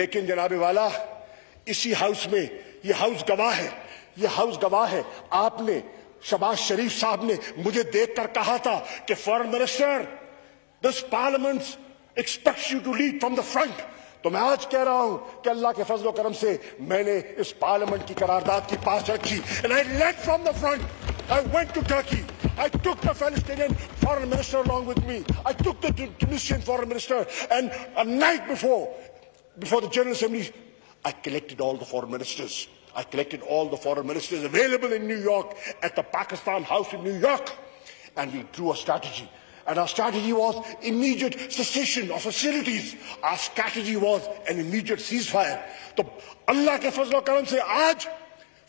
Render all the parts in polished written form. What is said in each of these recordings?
لیکن جناب والا اسی ہاؤس میں یہ ہاؤس گواہ ہے آپ نے شہباز شریف صاحب نے مجھے دیکھ کر کہا تھا کہ foreign minister this parliament expects you to lead from the front. تو میں آج کہہ رہا ہوں کہ اللہ کے فضل و کرم سے میں نے اس پارلیمنٹ کی قرارداد کی پاس رکھی and I led from the front. I went to Turkey. I took the Palestinian foreign minister along with me. I took the Tunisian foreign minister, and a night before the General Assembly, I collected all the foreign ministers. I collected all the foreign ministers available in New York at the Pakistan House in New York, and we drew a strategy. And our strategy was immediate cessation of hostilities. Our strategy was an immediate ceasefire. تو اللہ کے فضل و کرم سے آج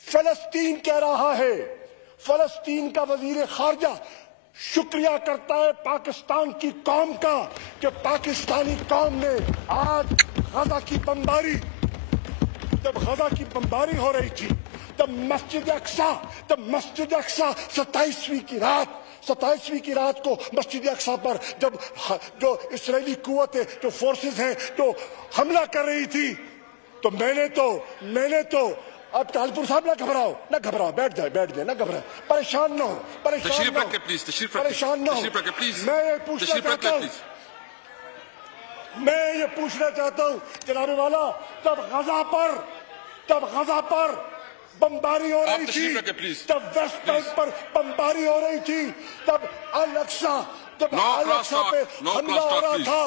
فلسطین کہہ رہا ہے، فلسطین کا وزیر خارجہ شکریہ کرتا ہے پاکستان کی قوم کا کہ پاکستانی قوم نے آج غزہ کی بمباری، جب غزہ کی بمباری ہو رہی تھی، جب مسجد اقصی 27ویں کی رات کو مسجد اقصی پر جب جو اسرائیلی قوتیں جو فورسز ہیں جو حملہ کر رہی تھی، تو میں نے تو اب طالپور صاحب نہ گھبراؤ بیٹھ جائے نہ گھبرائے، پریشان نہ ہو میں یہ پوچھنا چاہتا ہوں جناب والا، جب غزہ پر بمباری ہو رہی تھی، جب ویسٹ بینک پر بمباری ہو رہی تھی، جب الاقصی پہ حملہ ہو رہا تھا،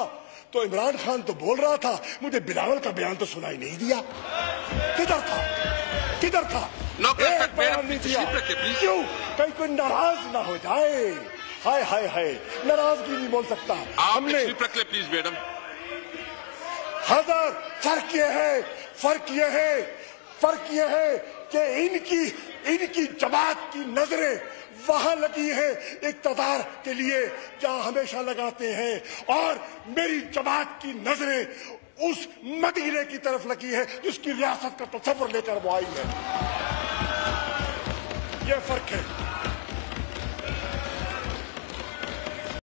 تو عمران خان تو بول رہا تھا مجھے بلاول کا بیان تو سنائی نہیں دیا. کدھر تھا ایک بیان نہیں دیا. کیوں؟ کہیں کوئی ناراض نہ ہو جائے. ہائے ناراضگی نہیں بول سکتا. ہم نے فرق یہ ہے کہ ان کی جماعت کی نظریں وہاں لگی ہیں اقتدار کے لیے جہاں ہمیشہ لگاتے ہیں، اور میری جماعت کی نظریں اس مدینے کی طرف لگی ہے جس کی ریاست کا تصور لے کر وہ آئی ہے. یہ فرق ہے.